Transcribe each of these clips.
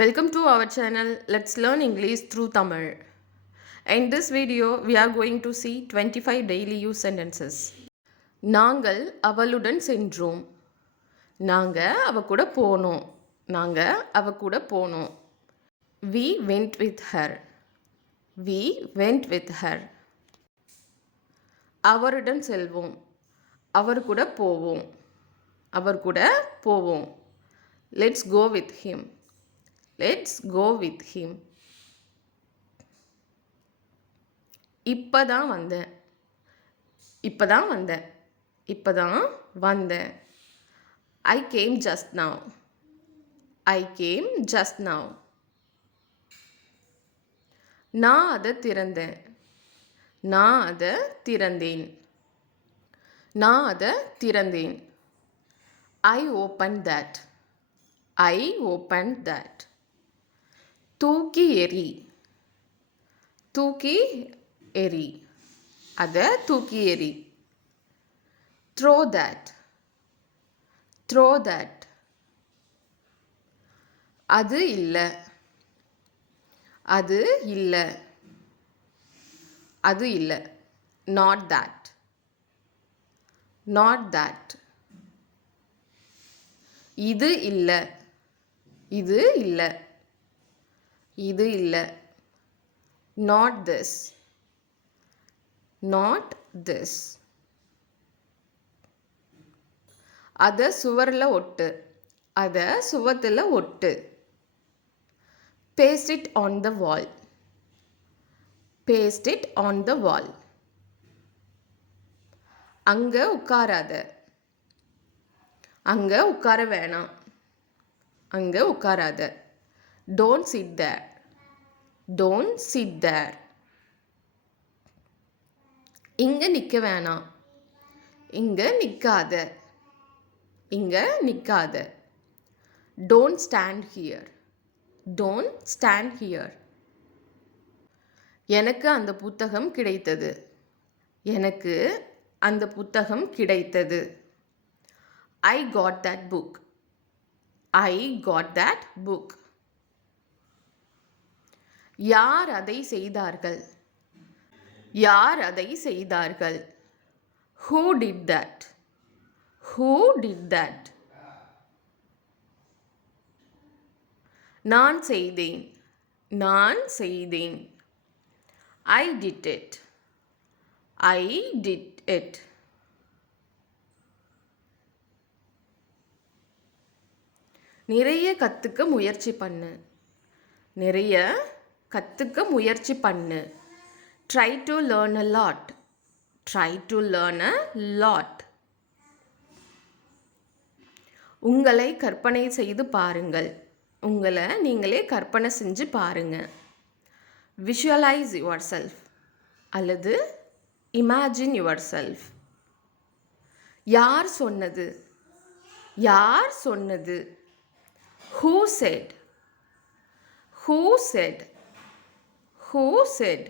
Welcome to our channel. Let's learn English through Tamil. In this video, we are going to see 25 daily use sentences. நாங்கள் அவளுடன் சென்றோம். நாங்க அவ கூட போனோம். நாங்க அவ கூட போனோம். We went with her. We went with her. அவருடன் செல்வோம். அவர் கூட போவோம். அவர் கூட போவோம். Let's go with him. Let's go with him. இப்பதான் வந்தேன். இப்பதான் வந்தேன். இப்பதான் வந்தேன். I came just now. I came just now. நான் அதை திறந்தேன். நான் அதை திறந்தேன். நான் அதை திறந்தேன். I opened that. I opened that. தூக்கி எறி. தூக்கி எறி. அதை தூக்கி எறி. Throw that. Throw that. அது இல்லை. அது இல்லை. அது இல்லை. Not that. Not that. இது இல்லை. இது இல்லை. இது இல்லை. Not this. Not this. அதை சுவரில் ஒட்டு. அதை சுவத்தில் ஒட்டு. Paste it on the wall. Paste it on the wall. அங்கே உட்காராத. அங்கே உட்கார வேணாம். அங்கே உட்காராத. Don't sit there. Don't sit there. இங்கே நிற்க வேணாம். இங்கே நிற்காத. இங்கே நிற்காத. Don't stand here. Don't stand here. எனக்கு அந்த புத்தகம் கிடைத்தது. எனக்கு அந்த புத்தகம் கிடைத்தது. I got that book. I got that book. யார் அதை செய்தார்கள்? யார் அதை செய்தார்கள்? Who did that? Who did that? நான் செய்தேன். நான் செய்தேன். I did it. I did it. நிறைய கற்றுக்க முயற்சி பண்ணு. நிறைய கற்றுக்க முயற்சி பண்ணு. Try to learn a lot. Try to learn a lot. உங்களை கற்பனை செய்து பாருங்கள். உங்களை நீங்களே கற்பனை செஞ்சு பாருங்க. Visualize yourself அல்லது imagine yourself. யார் சொன்னது? யார் சொன்னது? Who said? Who said? Who said?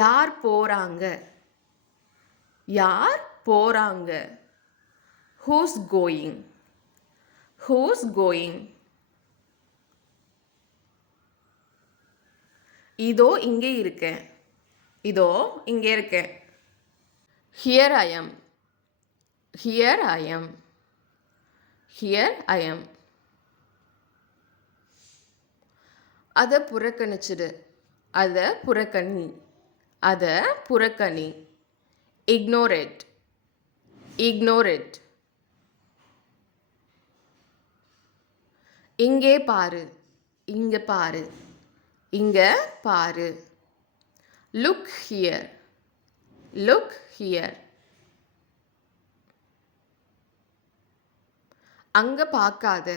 யார் போறாங்க? யார் போறாங்க? Who's going? Who's going? இதோ இங்கே இருக்கேன். இதோ இங்கே இருக்கேன். Here I am. Here I am. Here I am. அதை புறக்கணிச்சிடு. அதை புறக்கணி. அதை புறக்கணி. Ignore it. Ignore it. இங்கே பாரு. இங்கே பாரு. இங்கே பாரு. Look here. Look here. அங்கே பார்க்காத.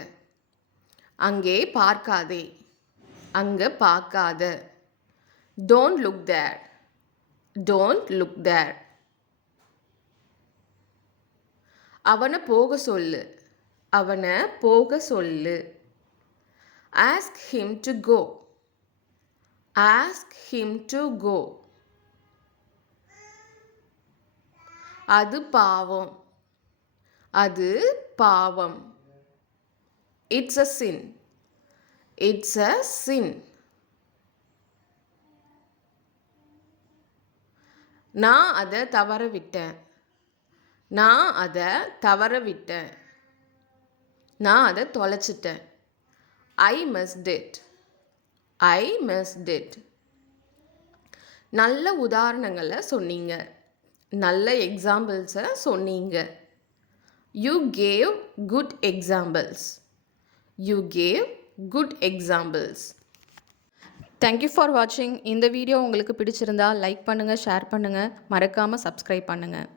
அங்கே பார்க்காதே. அங்கே பார்க்காத. Don't look there. Don't look there. அவனை போக சொல்லு. அவனை போக சொல்லு. Ask him to go. Ask him to go. அது பாவம். அது பாவம். It's a sin. It's a sin. நான் அதை தவற விட்டேன். நான் அதை தவற விட்டேன். நான் அதை தொலைச்சிட்டேன். I missed it. I missed it. நல்ல உதாரணங்களை சொன்னீங்க. நல்ல எக்ஸாம்பிள்ஸை சொன்னீங்க. You gave good examples. You gave good examples. Thank you for வாட்சிங். இந்த வீடியோ உங்களுக்கு பிடிச்சிருந்தா லைக் பண்ணுங்கள், ஷேர் பண்ணுங்கள், மறக்காமல் சப்ஸ்கிரைப் பண்ணுங்கள்.